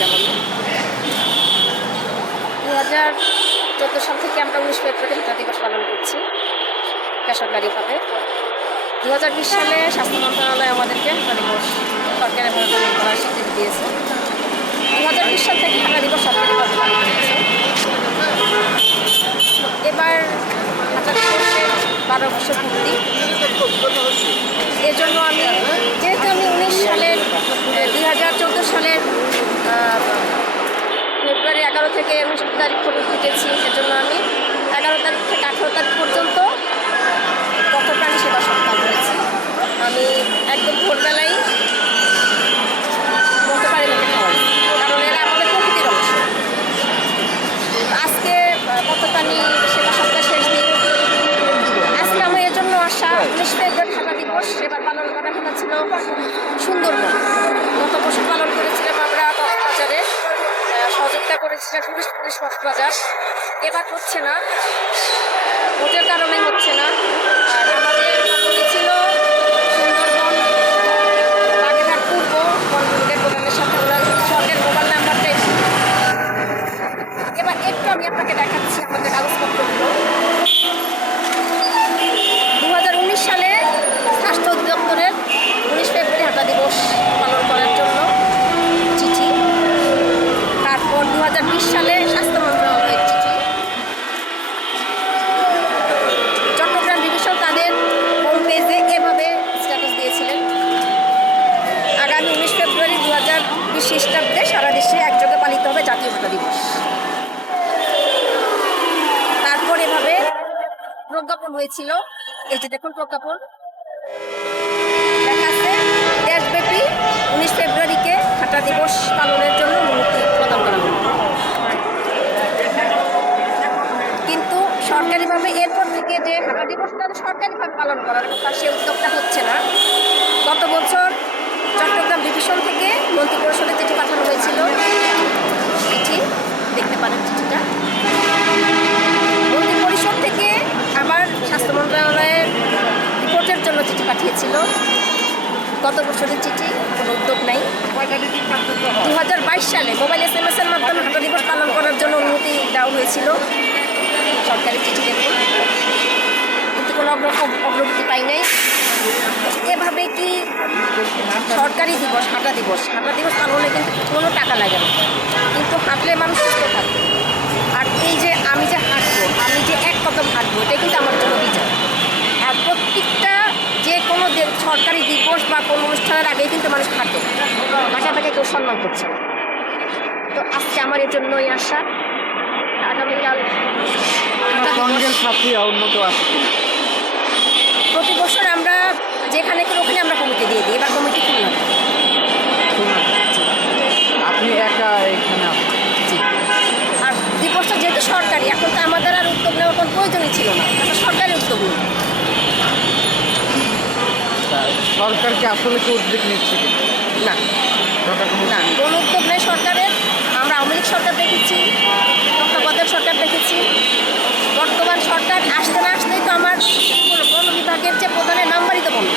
যেমন 2014 সাল থেকে আমরা 19 ফেব্রুয়ারি ভাতা দিবস পালন করছি বেসরকারিভাবে। 2020 সালে স্বাস্থ্য মন্ত্রণালয় আমাদেরকে ভাতা দিবস সরকারের পালন করার স্বীকৃতি দিয়েছে। 2020 সাল থেকে ভাতা দিবস সরকারিভাবে পালন হচ্ছে। এবার ভাতা দিবসের 12 বছর পূর্তি। এজন্য যেহেতু আমি 2014 সালের ফেব্রুয়ারি 11 থেকে 19 তারিখ পর্যন্ত গেছি, সেজন্য আমি 11 তারিখ থেকে 18 তারিখ পর্যন্ত পথপ্রাণী সেবা সপ্তাহ করেছি। আমি একদম ভোরবেলায় পথপ্রাণীকে খাওয়াই, কারণ এরা আমাদের প্রকৃতির অংশ। আজকে পথপ্রাণী সেবা সপ্তাহ শেষ দিন। আজকে আমার এর জন্য আসা 19 ফেব্রুয়ারি ভাতা দিবস সেবা পালন করার কথা ছিল সুন্দরবন। গত বছর পালন করেছিলাম আমরা কক্সবাজারে, সহযোগিতা করেছিলাম পুলিশ কক্সবাজার। এবার হচ্ছে না, ভোটের কারণে হচ্ছে না। আর আমাদের ছিল সুন্দরবন, বাগেরহাট পূর্ব বনবিভাগের প্রধানের সাথে ওরা সরকারের মোবাইল নাম্বার পেয়েছি। এবার একটু আমি আপনাকে দেখাচ্ছি আমাদের কাগজপত্রগুলো। 2019 সালে স্বাস্থ্য অধিদপ্তরের 19 ফেব্রুয়ারি ভাতা দিবস পালন করার জন্য চিঠি। তারপর 2020 সালে স্বাস্থ্য মন্ত্রণালয়ের চিঠি। চট্টগ্রাম ডিভিশন তাদের হোম পেজে এভাবে স্ট্যাটাস দিয়েছিলেন: আগামী 19 ফেব্রুয়ারি 2020 খ্রিস্টাব্দে সারা দেশে একযোগে পালিত হবে জাতীয় ভাতা দিবস। তারপর এভাবে প্রজ্ঞাপন হয়েছিল। এই যে দেখুন প্রজ্ঞাপন লেখা আছে, দেশব্যাপী 19 ফেব্রুয়ারিকে ভাতা দিবস পালনের জন্য অনুমতি প্রদান করা হবে। কিন্তু সরকারিভাবে এরপর থেকে যে ভাতা দিবসটা সরকারিভাবে পালন করার কথা, সে উদ্যোগটা হচ্ছে না। গত বছর চট্টগ্রাম ডিভিশন থেকে মন্ত্রী পরিষদে চিঠি পাঠানো হয়েছিল। চিঠি দেখতে পারেন চিঠিটা। মন্ত্রী পরিষদ থেকে আবার স্বাস্থ্য মন্ত্রণালয়ের রিপোর্টের জন্য চিঠি পাঠিয়েছিল। গত বছরের চিঠি, কোনো উদ্যোগ নাই। 2022 সালে মোবাইল SMS এর মাধ্যমে ভাতা দিবস পালন করার জন্য অনুমতি দেওয়া হয়েছিল। সরকারি চিঠি দেখুন, কিন্তু কোনো অগ্রগতি পাই নাই। এভাবে কি সরকারি দিবস ভাতা দিবস পালনে কিন্তু কোনো টাকা লাগে না, কিন্তু হাঁটলে মানুষ সুস্থ থাকবে। আর এই যে আমি যে হাঁটবো, আমি যে এক কদম হাঁটবো, এটা কিন্তু আমার জন্য বিজয়। আর প্রত্যেকটা যে কোনো সরকারি দিবস বা কোনো অনুষ্ঠানের আগেই কিন্তু মানুষ হাঁটে, হাঁটাটাকে কেউ সম্মান করছে না। তো আজকে আমার এর জন্যই আসা। আগামীকাল প্রতি বছর আমরা যেখানে ওখানে আমরা কমিটি দিয়ে দিই। এবার কমিটি খুললাম। আপনি একা এখানে জি। আর দিবসটা যেহেতু সরকারি, এখন তো আমাদের আর উদ্যোগ নেওয়ার কোনো প্রয়োজনই ছিল না, এটা সরকারি উদ্যোগ নেই। সরকারকে আসলে কি উদ্যোগ নিচ্ছে না, কোনো উদ্যোগ নেই সরকারের। আমরা আওয়ামী লীগ সরকার দেখেছি, তত্ত্বাবধায়ক সরকার দেখেছি। বর্তমান সরকার আসতে না আসতেই তো আমার বন বিভাগের যে প্রধানের নাম্বারই তো বন্ধ।